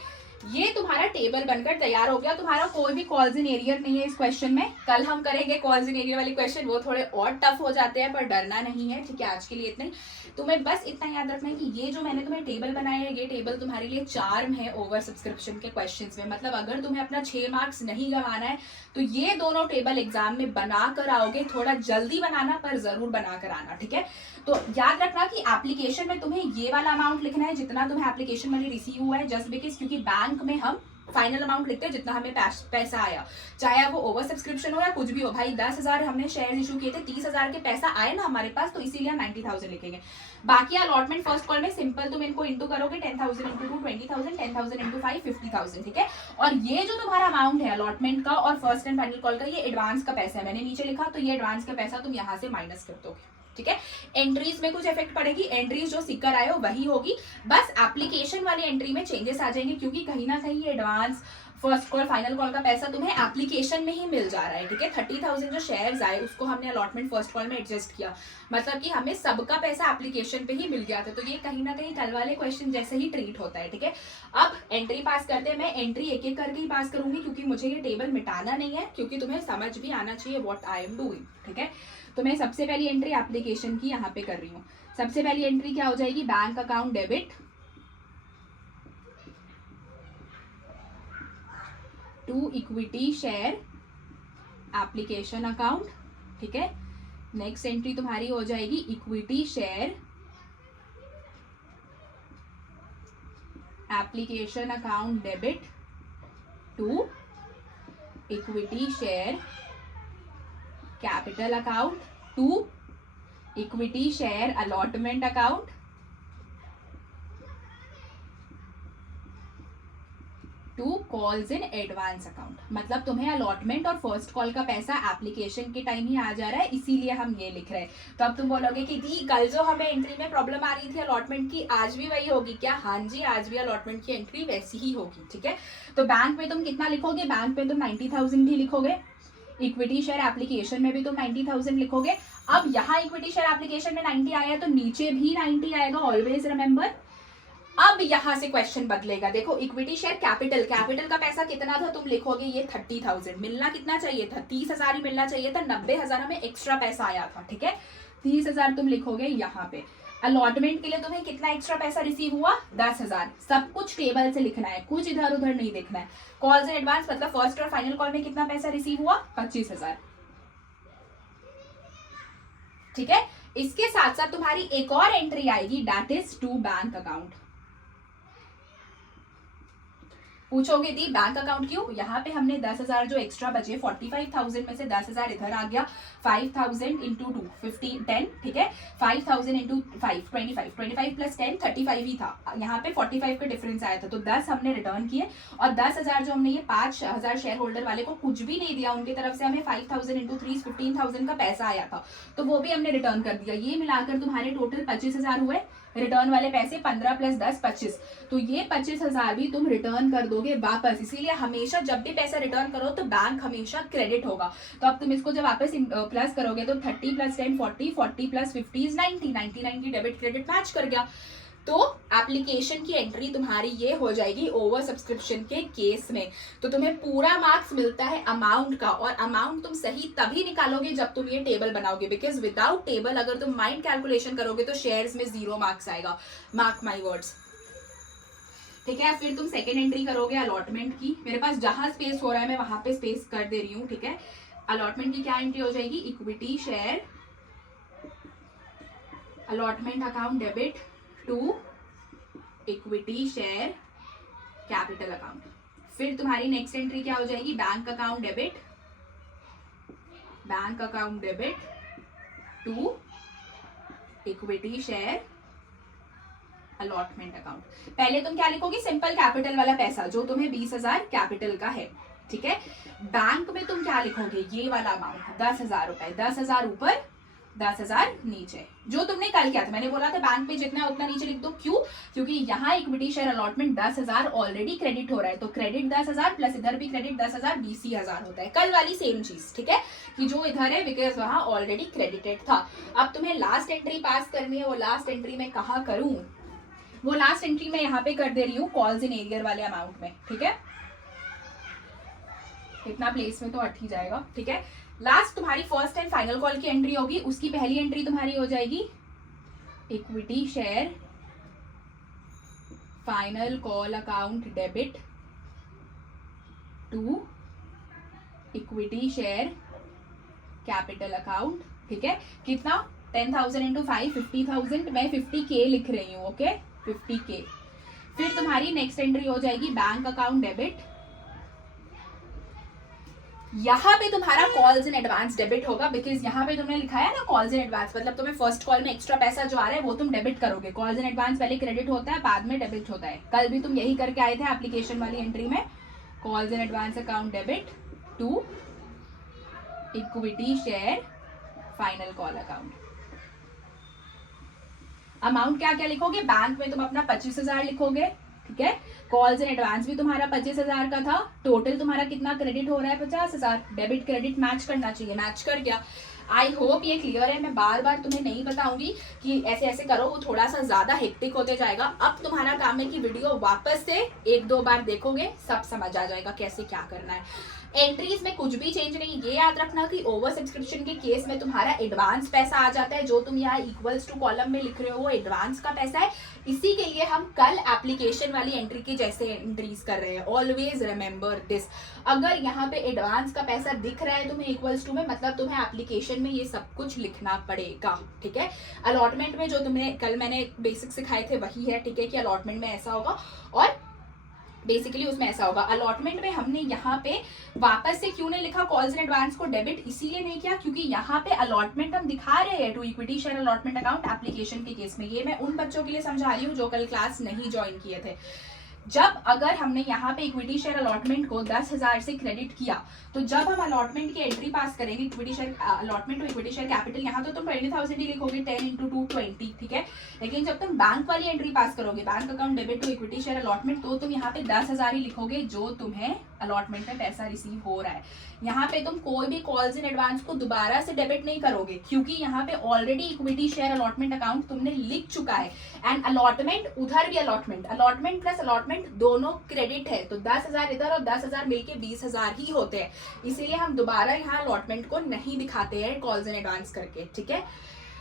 ये तुम्हारा टेबल बनकर तैयार हो गया। तुम्हारा कोई भी कॉल्स इन एरियर नहीं है इस क्वेश्चन में, कल हम करेंगे कॉल्स इन एरियर वाले क्वेश्चन, वो थोड़े और टफ हो जाते हैं, पर डरना नहीं है, ठीक है। आज के लिए इतना ही, तुम्हें बस इतना याद रखना है कि ये जो मैंने तुम्हें टेबल बनाया है, ये टेबल तुम्हारे लिए चार्म है ओवर सब्सक्रिप्शन के क्वेश्चंस में। मतलब अगर तुम्हें अपना 6 मार्क्स नहीं गंवाना है तो ये दोनों टेबल एग्जाम में बना कर आओगे, थोड़ा जल्दी बनाना पर जरूर बना कर आना, ठीक है। तो याद रखना कि एप्लीकेशन में तुम्हें ये वाला अमाउंट लिखना है जितना तुम्हें एप्लीकेशन मनी रिसीव हुआ है, जस्ट बिकॉज क्योंकि बैंक में हम फाइनल अमाउंट लिखते हैं जितना हमें पैसा आया, चाहे वो ओवर सब्सक्रिप्शन हो या कुछ भी हो। भाई 10,000 हमने शेयर इशू किए थे, 30,000 के पैसा आए ना हमारे पास, तो इसीलिए 90,000 लिखेंगे। बाकी अलॉटमेंट फर्स्ट कॉल में सिंपल तुम इनको इंटू करोगे, 10,000 इंटू 2 20,000, 10,000 इंटू 5 50,000, ठीक है। और ये जो तुम्हारा अमाउंट है अलॉटमेंट का और फर्स्ट एंड फाइनल कॉल का, ये एडवांस का पैसा है, मैंने नीचे लिखा, तो ये एडवांस का पैसा तुम यहाँ से माइनस कर दोगे, ठीक है। एंट्रीज में कुछ इफेक्ट पड़ेगी, एंट्रीज जो सिक्कर आए हो वही होगी, बस एप्लीकेशन वाली एंट्री में चेंजेस आ जाएंगे, क्योंकि कहीं ना कहीं advance first call final call का पैसा तुम्हें एप्लीकेशन में ही मिल जा रहा है, ठीक है। 30,000 जो शेयर्स आए उसको हमने अलॉटमेंट फर्स्ट कॉल में एडजस्ट किया, मतलब कि हमें सबका पैसा एप्लीकेशन पे ही मिल गया था। तो ये कहीं ना कहीं कल वाले क्वेश्चन जैसे ही ट्रीट होता है, ठीक है। अब एंट्री पास करते हैं, मैं एंट्री एक एक करके ही पास करूंगी, क्योंकि मुझे ये टेबल मिटाना नहीं है, क्योंकि तुम्हें समझ भी आना चाहिए व्हाट आई एम डूइंग, ठीक है। तो मैं सबसे पहली एंट्री एप्लीकेशन की यहाँ पे कर रही हूँ। सबसे पहली एंट्री क्या हो जाएगी, bank account debit to equity share application account, ठीक है। नेक्स्ट एंट्री तुम्हारी हो जाएगी equity share application account debit to equity share capital account to equity share allotment account to calls in advance account. मतलब तुम्हें अलॉटमेंट और first call का पैसा एप्लीकेशन के टाइम ही आ जा रहा है, इसीलिए हम ये लिख रहे हैं। तो अब तुम बोलोगे कि दी कल जो हमें एंट्री में प्रॉब्लम आ रही थी अलॉटमेंट की, आज भी वही होगी क्या? हाँ जी, आज भी अलॉटमेंट की एंट्री वैसी ही होगी, ठीक है। तो बैंक में तुम कितना लिखोगे, बैंक में तुम 90,000 भी लिखोगे, इक्विटी शेयर एप्लीकेशन में भी तुम 90,000 लिखोगे। अब यहाँ इक्विटी शेयर एप्लीकेशन में 90 आया तो नीचे भी 90 आएगा, ऑलवेज रिमेंबर। अब यहां से क्वेश्चन बदलेगा, देखो इक्विटी शेयर कैपिटल, कैपिटल का पैसा कितना था तुम लिखोगे, ये 30,000 मिलना कितना चाहिए था, 30,000 ही मिलना चाहिए था, 90,000 हमें एक्स्ट्रा पैसा आया था, ठीक है। 30,000 तुम लिखोगे यहाँ पे। अलॉटमेंट के लिए तुम्हें कितना एक्स्ट्रा पैसा रिसीव हुआ, 10,000। सब कुछ टेबल से लिखना है, कुछ इधर उधर नहीं देखना है। कॉल्स इन एडवांस मतलब फर्स्ट और फाइनल कॉल में कितना पैसा रिसीव हुआ, 25,000, ठीक है। इसके साथ साथ तुम्हारी एक और एंट्री आएगी, that is to bank account. पूछोगे दी बैंक अकाउंट क्यों, यहाँ पे हमने 10,000 जो एक्स्ट्रा बचे 45,000 में से 10,000 इधर आ गया, 5,000 इंटू 2 15 10, ठीक है, 5,000 इंटू 5 25, 25 प्लस 10 35 ही था, यहाँ पे 45 का डिफरेंस आया था, तो 10 हमने रिटर्न किए और 10,000 जो हमने ये 5,000 शेयर होल्डर वाले को कुछ भी नहीं दिया, उनकी तरफ से हमें 5,000 इंटू 3 15,000 का पैसा आया था, तो वो भी हमने रिटर्न कर दिया। ये मिलाकर तुम्हारे टोटल 25,000 हुए, रिटर्न वाले पैसे 15 प्लस 10 25, तो ये 25,000 भी तुम रिटर्न कर दोगे वापस। इसीलिए हमेशा जब भी पैसा रिटर्न करो तो बैंक हमेशा क्रेडिट होगा। तो अब तुम इसको जब वापस प्लस करोगे तो 30 plus 10 40, 40 plus 50 is 90, 90 debit credit match कर गया। तो एप्लीकेशन की एंट्री तुम्हारी ये हो जाएगी ओवर सब्सक्रिप्शन के केस में। तो तुम्हें पूरा मार्क्स मिलता है अमाउंट का, और अमाउंट तुम सही तभी निकालोगे जब तुम ये टेबल बनाओगे, बिकॉज विदाउट टेबल अगर तुम माइंड कैलकुलेशन करोगे तो शेयर्स में 0 मार्क्स आएगा, मार्क माई वर्ड्स, ठीक है। फिर तुम सेकेंड एंट्री करोगे अलॉटमेंट की, मेरे पास जहां स्पेस हो रहा है मैं वहां पे स्पेस कर दे रही हूँ, ठीक है। अलॉटमेंट की क्या एंट्री हो जाएगी, equity share allotment account debit to equity share capital account. फिर तुम्हारी नेक्स्ट एंट्री क्या हो जाएगी, bank account debit to equity share allotment account. पहले तुम क्या लिखोगे, सिंपल कैपिटल वाला पैसा जो तुम्हें 20,000 कैपिटल का है, ठीक है। बैंक में तुम क्या लिखोगे, ये वाला अमाउंट 10,000 रुपए, 10,000 ऊपर 10,000 नीचे, जो तुमने कल किया था। मैंने बोला था बैंक में जितना उतना नीचे लिख दो, क्यों, क्योंकि यहाँ equity share allotment 10,000 already credit हो रहा है, तो क्रेडिट 10,000 प्लस इधर भी क्रेडिट 10,000 20,000 होता है, कल वाली सेम चीज, ठीक है, कि जो इधर है बिकॉज वहां ऑलरेडी क्रेडिटेड था। अब तुम्हें लास्ट एंट्री पास करनी है, वो लास्ट एंट्री मैं कहाँ करूं, वो लास्ट एंट्री मैं यहाँ पे कर दे रही हूँ कॉल्स इन एरियर वाले अमाउंट में, ठीक है। इतना प्लेस में तो अट ही जाएगा, ठीक है। लास्ट तुम्हारी फर्स्ट एंड फाइनल कॉल की एंट्री होगी, उसकी पहली एंट्री तुम्हारी हो जाएगी equity share final call account debit to equity share capital account, ठीक है। कितना, 10,000 इंटू 5 50,000, मैं 50K लिख रही हूँ, ओके 50K। फिर तुम्हारी नेक्स्ट एंट्री हो जाएगी बैंक अकाउंट डेबिट, यहाँ पे तुम्हारा कॉल्स इन एडवांस डेबिट होगा, बिकॉज यहाँ पे तुमने लिखा है ना कॉल्स इन एडवांस, मतलब तुम्हें फर्स्ट कॉल में एक्स्ट्रा पैसा जो आ रहा है वो तुम डेबिट करोगे। कॉल्स इन एडवांस पहले क्रेडिट होता है, बाद में डेबिट होता है। कल भी तुम यही करके आए थे एप्लीकेशन वाली एंट्री में, calls in advance account debit to equity share final call account. Amount क्या क्या लिखोगे, बैंक में तुम अपना 25,000 लिखोगे, ठीक है। कॉल्स इन एडवांस भी तुम्हारा 25,000 का था, टोटल तुम्हारा कितना क्रेडिट हो रहा है 50,000, डेबिट क्रेडिट मैच करना चाहिए, मैच कर गया। आई होप ये क्लियर है, मैं बार बार तुम्हें नहीं बताऊंगी कि ऐसे ऐसे करो, वो थोड़ा सा ज्यादा हेक्टिक होते जाएगा। अब तुम्हारा काम है कि वीडियो वापस से 1-2 बार देखोगे, सब समझ आ जाएगा कैसे क्या करना है। एंट्रीज में कुछ भी चेंज नहीं, ये याद रखना कि ओवर सब्सक्रिप्शन के केस में तुम्हारा एडवांस पैसा आ जाता है, जो तुम यहाँ इक्वल्स टू कॉलम में लिख रहे हो वो एडवांस का पैसा है। इसी के लिए हम कल एप्लीकेशन वाली एंट्री के जैसे एंट्रीज कर रहे हैं। ऑलवेज रिमेंबर दिस, अगर यहाँ पे एडवांस का पैसा दिख रहा है तुम्हें इक्वल्स टू में, मतलब तुम्हें एप्लीकेशन में ये सब कुछ लिखना पड़ेगा, ठीक है। अलॉटमेंट में जो तुम्हें कल मैंने बेसिक सिखाए थे वही है, ठीक है, कि अलॉटमेंट में ऐसा होगा और बेसिकली उसमें ऐसा होगा। अलॉटमेंट में हमने यहाँ पे वापस से क्यों नहीं लिखा कॉल्स इन एडवांस को डेबिट, इसीलिए नहीं किया क्योंकि यहाँ पे अलॉटमेंट हम दिखा रहे हैं to equity share allotment account application के केस में। ये मैं उन बच्चों के लिए समझा रही हूँ जो कल क्लास नहीं ज्वाइन किए थे। जब अगर हमने यहाँ पे इक्विटी शेयर अलॉटमेंट को 10,000 से क्रेडिट किया, तो जब हम अलॉटमेंट की एंट्री पास करेंगे equity share allotment to equity share capital, यहाँ तो तुम 20,000 ही लिखोगे, 10 इंटू 2 20, ठीक है। लेकिन जब तुम बैंक वाली एंट्री पास करोगे, bank account debit to equity share allotment, तो तुम यहाँ पे 10,000 ही लिखोगे जो तुम्हें अलॉटमेंट में पैसा रिसीव हो रहा है। यहाँ पे तुम कोई भी कॉल्स इन एडवांस को दोबारा से डेबिट नहीं करोगे क्योंकि यहाँ पे already equity share allotment account तुमने लिख चुका है। एंड अलॉटमेंट, उधर भी अलॉटमेंट प्लस अलॉटमेंट दोनों क्रेडिट है, तो 10,000 इधर और 10,000 मिलके 20,000 ही होते हैं। इसीलिए हम दोबारा यहाँ अलॉटमेंट को नहीं दिखाते हैं कॉल्स इन एडवांस करके, ठीक है।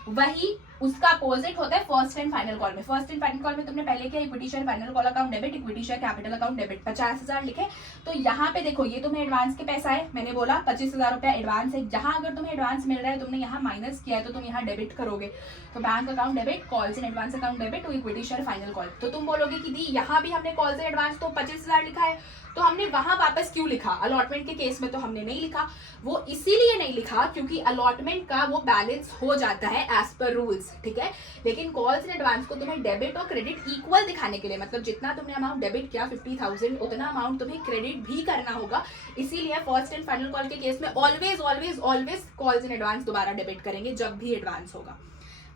वही उसका अपोजिट होता है फर्स्ट एंड फाइनल कॉल में। फर्स्ट एंड फाइनल कॉल में तुमने पहले किया equity share final call account debit, equity share capital account debit, 50,000 लिखे। तो यहाँ पे देखो ये तुम्हें एडवांस के पैसा है, मैंने बोला 25,000 रुपया एडवांस है। जहां अगर तुम्हें एडवांस मिल रहा है तुमने यहाँ माइनस किया है तो तुम यहाँ डेबिट करोगे। तो bank account debit, calls in advance account debit, तो इक्विटी शेयर फाइनल कॉल। तो तुम बोलोगे कि दी यहाँ भी हमने कॉल्स इन एडवांस तो 25,000 लिखा है, तो हमने वहां वापस क्यों लिखा? अलॉटमेंट के केस में तो हमने नहीं लिखा। वो इसीलिए नहीं लिखा क्योंकि अलॉटमेंट का वो बैलेंस हो जाता है एज पर रूल्स, ठीक है। लेकिन कॉल्स इन एडवांस को तुम्हें डेबिट और क्रेडिट इक्वल दिखाने के लिए, मतलब जितना तुमने अमाउंट डेबिट किया 50,000 उतना अमाउंट तुम्हें क्रेडिट भी करना होगा। इसीलिए फर्स्ट एंड फाइनल कॉल के केस में always always always calls in advance दोबारा डेबिट करेंगे जब भी एडवांस होगा।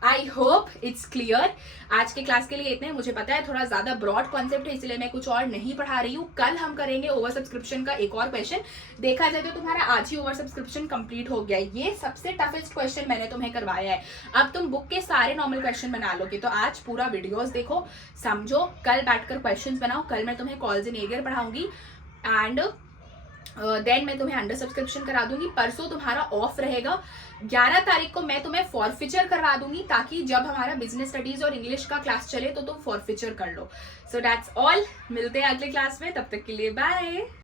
I hope it's clear. आज के क्लास के लिए इतने। मुझे पता है थोड़ा ज्यादा ब्रॉड कॉन्सेप्ट है इसलिए मैं कुछ और नहीं पढ़ा रही हूँ। कल हम करेंगे ओवर सब्सक्रिप्शन का एक और क्वेश्चन। देखा जाए तो तुम्हारा आज ही ओवर सब्सक्रिप्शन कंप्लीट हो गया है। ये सबसे टफेस्ट क्वेश्चन मैंने तुम्हें करवाया है। अब तुम बुक के सारे नॉर्मल क्वेश्चन बना लोगे। तो आज पूरा वीडियोस देखो, समझो, कल बैठकर क्वेश्चन बनाओ। कल मैं तुम्हें कॉल्स इन एरियर पढ़ाऊंगी एंड देन मैं तुम्हें अंडर सब्सक्रिप्शन करा दूंगी। परसों तुम्हारा ऑफ रहेगा। 11 तारीख को मैं तुम्हें फॉरफीचर करवा दूंगी ताकि जब हमारा बिजनेस स्टडीज और इंग्लिश का क्लास चले तो तुम फॉरफीचर कर लो। So that's all. मिलते हैं अगले क्लास में, तब तक के लिए बाय।